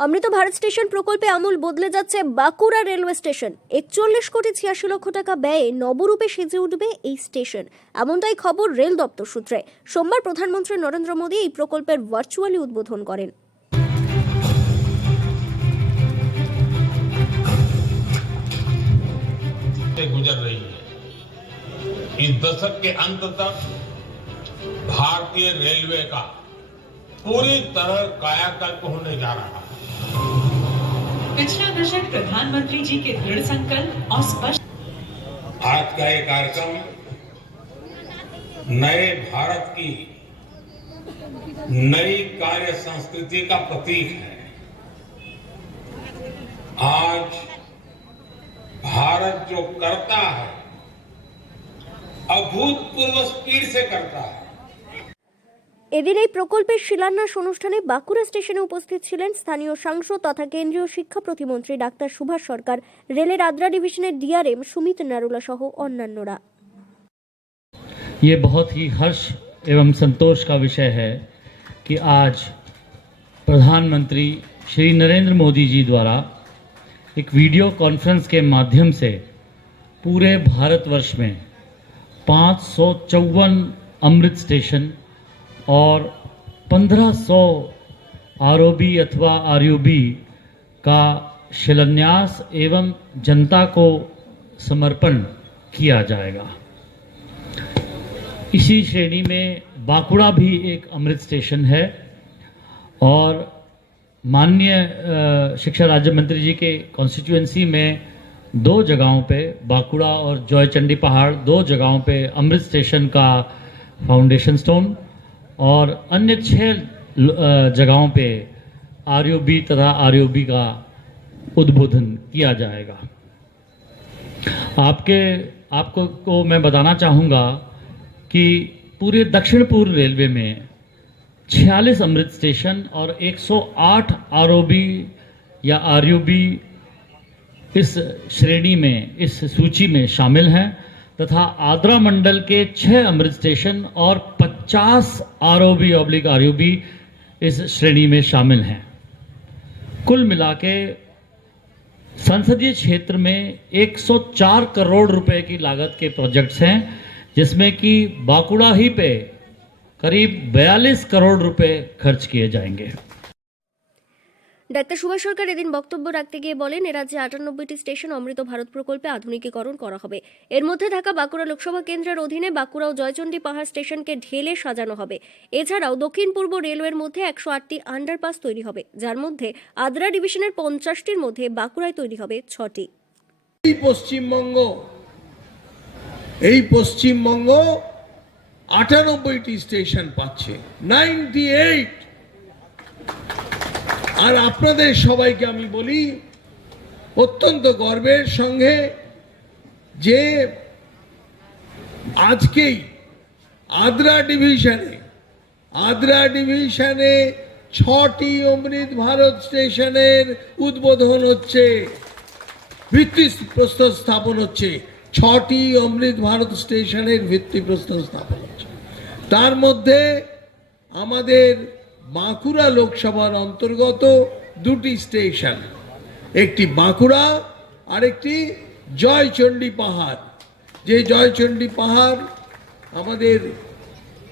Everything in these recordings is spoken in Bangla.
অমৃত ভারত স্টেশন প্রকল্পে আমূল বদলে যাচ্ছে বাঁকুড়া রেলওয়ে স্টেশন একচল্লিশ কোটি ছিয়াশি লক্ষ টাকা ব্যয়ে নবরূপে সেজে উঠবে এই স্টেশন এমনটাই খবর রেল দপ্তর সূত্রে সোমবার প্রধানমন্ত্রী নরেন্দ্র মোদী এই প্রকল্পের ভার্চুয়ালি উদ্বোধন করেন से गुजर रही है इस दशक के अंत तक भारतीय रेलवे का पूरी तरह कायाकल्प होने जा रहा है पिछला दशक प्रधानमंत्री जी के दृढ़ संकल्प और स्पष्ट आज का ये कार्यक्रम नए भारत की नई कार्य संस्कृति का प्रतीक है। आज भारत जो करता है, अभूतपूर्व स्पीड से करता है। এদিন এই প্রকল্পের শিলান্যাস অনুষ্ঠানে বাঁকুড়া স্টেশনে উপস্থিত ছিলেন স্থানীয় সাংসদ তথা কেন্দ্রীয় শিক্ষা প্রতিমন্ত্রী ডাক্তার সুভাষ সরকার রেলের আদ্রা ডিভিশনের ডিআরএম সুমিত নারুলা সহ অন্যান্যরা ये बहुत ही हर्ष एवं संतोष का विषय है कि आज प्रधानमंत्री श्री नरेंद्र मोदी जी द्वारा एक वीडियो कॉन्फ्रेंस के माध्यम से पूरे भारतवर्ष में पाँच सौ चौवन अमृत स्टेशन और 1500 आर अथवा आरयूबी का शिलान्यास एवं जनता को समर्पण किया जाएगा। इसी श्रेणी में बांकुड़ा भी एक अमृत स्टेशन है और माननीय शिक्षा राज्य मंत्री जी के कॉन्स्टिट्यूएंसी में दो जगहों पे बांकुड़ा और जॉयचंडी पहाड़, दो जगहों पे अमृत स्टेशन का फाउंडेशन स्टोन और अन्य छः जगहों पे आर तथा आर का उद्बोधन किया जाएगा। आपके, आपको, को मैं बताना चाहूँगा कि पूरे दक्षिण पूर्व रेलवे में 46 अमृत स्टेशन और 108 आरओबी या आर इस श्रेणी में, इस सूची में शामिल हैं। तथा आद्रा मंडल के छह अमृत स्टेशन और 50 R O B oblique R इस श्रेणी में शामिल हैं। कुल मिला के संसदीय क्षेत्र में 104 करोड़ रुपए की लागत के प्रोजेक्ट्स हैं, जिसमें कि बाकुड़ा ही पे करीब 42 करोड़ रुपए खर्च किए जाएँगे। ডাক্তার সুভাষ সরকার এদিন বক্তব্য রাখতে গিয়ে বলেন, এ রাজ্যে আটানব্বইটি স্টেশন অমৃত ভারত প্রকল্পে আধুনিকীকরণ করা হবে। এর মধ্যে থাকা বাঁকুড়া লোকসভা কেন্দ্রের অধীনে বাঁকুড়া ও জয়চণ্ডী পাহাড় স্টেশনকে ঢেলে সাজানো হবে। এছাড়াও দক্ষিণ পূর্ব রেলওয়ের মধ্যে একশো আটটি আন্ডারপাস তৈরি হবে, যার মধ্যে আদ্রা ডিভিশনের পঞ্চাশটির মধ্যে বাঁকুড়ায় তৈরি হবে ছটি। এই পশ্চিমবঙ্গ এই পশ্চিমবঙ্গ আটানব্বইটি স্টেশন পাচ্ছে, নাইনটি এইট। আর আপনাদের সবাইকে আমি বলি, অত্যন্ত গর্বের সঙ্গে যে আজকেই আদ্রা ডিভিশনে আদ্রা ডিভিশনে ছটি অমৃত ভারত স্টেশনের উদ্বোধন হচ্ছে, ভিত্তি প্রস্তর স্থাপন হচ্ছে, ছটি অমৃত ভারত স্টেশনের ভিত্তি প্রস্তর স্থাপন হচ্ছে। তার মধ্যে আমাদের বাঁকুড়া লোকসভার অন্তর্গত দুটি স্টেশন, একটি বাঁকুড়া আরেকটি জয়চণ্ডী পাহাড়। যে জয়চণ্ডী পাহাড় আমাদের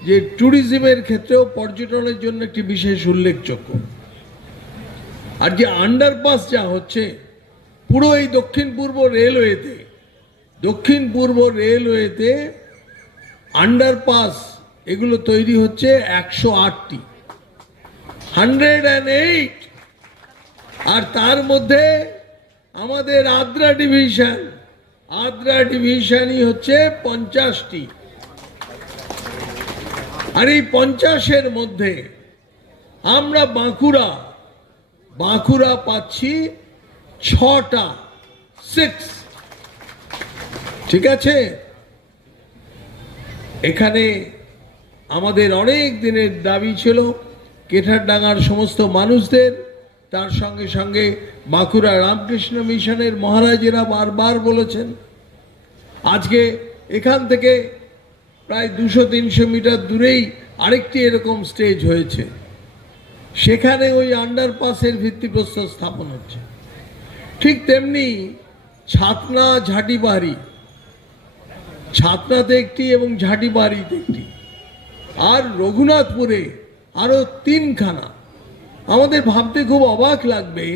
যে ট্যুরিজমের ক্ষেত্রেও পর্যটনের জন্য একটি বিশেষ উল্লেখযোগ্য। আর যে আন্ডারপাস যা হচ্ছে, পুরো এই দক্ষিণ পূর্ব রেলওয়েতে দক্ষিণ পূর্ব রেলওয়েতে আন্ডারপাস এগুলো তৈরি হচ্ছে একশো আটটি। Hundred and eight. আর তার মধ্যে আমাদের আদ্রা ডিভিশন, আদ্রা ডিভিশনই হচ্ছে পঞ্চাশটি। আর এই পঞ্চাশের মধ্যে আমরা বাঁকুড়া বাঁকুড়া পাচ্ছি ছটা সিক্স ঠিক আছে? এখানে আমাদের অনেক দিনের দাবি ছিল। কেঠারডাঙ্গার সমস্ত মানুষদের, তার সঙ্গে সঙ্গে বাঁকুড়া রামকৃষ্ণ মিশনের মহারাজেরা বারবার বলেছেন, আজকে এখান থেকে প্রায় দুশো তিনশো মিটার দূরেই আরেকটি এরকম স্টেজ হয়েছে। সেখানে ওই আন্ডারপাসের ভিত্তিপ্রস্তর স্থাপন হচ্ছে। ঠিক তেমনি ছাতনা ঝাঁটিবাড়ি, ছাতনাতে একটি এবং ঝাঁটিবাড়িতে একটি। আর রঘুনাথপুরে আরও তিনখানা। আমাদের ভাবতে খুব অবাক লাগবে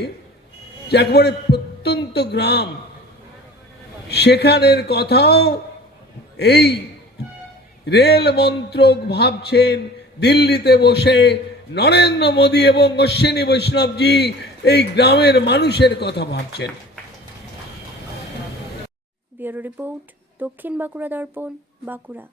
যে একবারে প্রত্যন্ত গ্রাম, সেখানের কথাও এই রেল মন্ত্রক ভাবছেন দিল্লিতে বসে নরেন্দ্র মোদী এবং অশ্বিনী বৈষ্ণবজি এই গ্রামের মানুষের কথা ভাবছেন। রিপোর্ট দক্ষিণ বাঁকুড়া দর্পণ, বাঁকুড়া।